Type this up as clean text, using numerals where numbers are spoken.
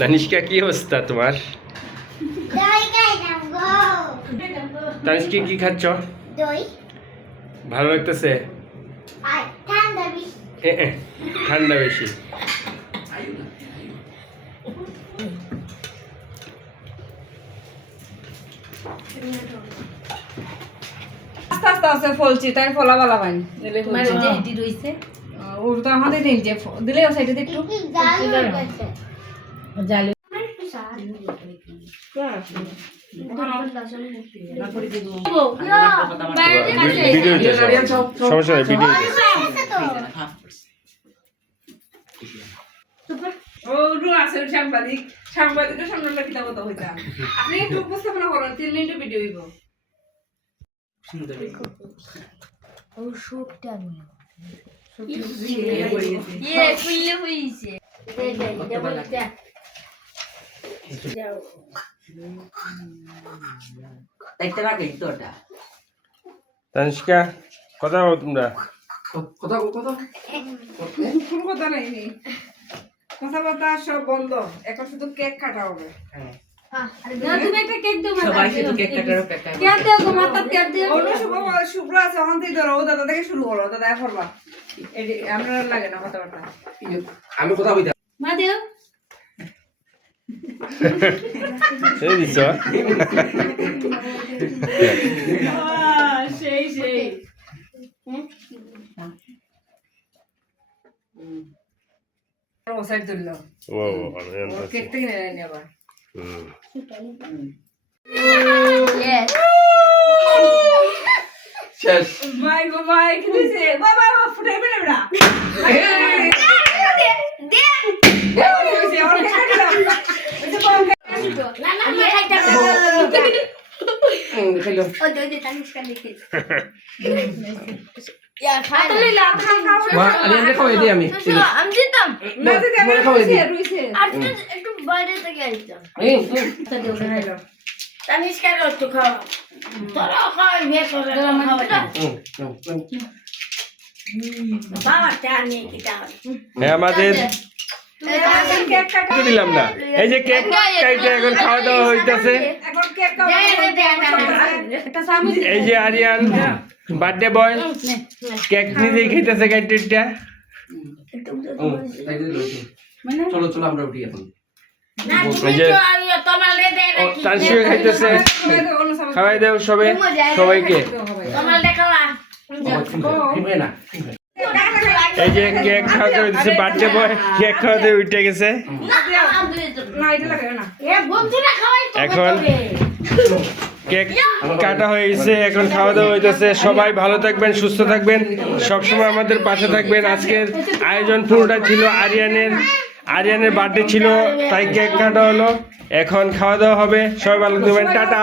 তানিষ্কা কি অবস্থা তোমার? তানিষ্কা কি খাচ্ছ? ভালো লাগতেছে? ঠান্ডা বেশি। আস্তে আস্তে আস্তে ফলছি তাই ফলা বালা বাইন দিলে মানে যে এটি রইছে ওটা আমাদের নেই যে দিলে ও সাইডে একটু জালি সমস্যা নেই, ভিডিও সাংবাদিক সাংবাদিকের সামনে কিতা কথা হইতা আপনি একটু উপস্থাপনা করেন 3 মিনিট ভিডিও হইব ও শোকটা নিয়ে তানিষ্কা কথা বলো তোমরা। কোনো কথা নাই নি কথাবার্তা সব বন্ধ এখন শুধু কেক কাটা হবে তুমি একটা কেক দাও সবাই শুধু কেক কাটার অপেক্ষা করে। কেক দাও তোমার তো কেক দাও অন্য শুভ্র আছে ওখান থেকে ধরো ও দাদা থেকে শুরু করো দাদা করবা এটি আপনার লাগে না কথাবার্তা আমি কথা বলতে মা দেও এই দিছ সেই সেই ও সাইড ধরলো ও আমি জানতাছি। কেক থেকে নিয়ে আবার শেষ মাই গো মাই কি দিছে বাবা ফুটাই বেড়ে বেড়া খেলো ও দই দে তানিষ্কা লিখে মা আরে আমি খাওয়াই দিই আমি আমি দিতাম মনে খাওয়াই দিই আর একটু বাইরে থেকে আইতাম এই তানিষ্কা একটু খাও তোরা খাও বিয়ে করে বাবা টানি কিটা আমাদের কেক কাটা দিলাম না, এই যে কেক কাইটা এখন খাওয়া দাওয়া হইতাছে। এখন কেক কাটা এই যে আরিয়ান বার্থডে বয় কেক নিজেই খাইতেছে কাইটা। চলো চলো আমরা উঠি এখন না তুমি তো আইও তোমার রেদে রাখি তানসিও খাইতেছে, খাওয়াই দাও সবে সবাইকে। তোমার দেখালা ফিরবে না এই যে কেক খাওয়াতে হইতেছে, বার্থডে বয় কেক খাওয়াতে উঠে গেছে। না এটা লাগে না এ বন্ধুরা খাওয়াই তো এখন কেক কাটা হয়ে গেছে, এখন খাওয়া দাওয়া হইতেছে। সবাই ভালো থাকবেন, সুস্থ থাকবেন, সবসময় আমাদের পাশে থাকবেন। আজকের আয়োজন পুরোটা ছিল আরিয়ানের বার্থডে ছিল, তাই কেক কাটা হলো। এখন খাওয়া দাওয়া হবে, সবাই ভালো থাকবেন, টাটা।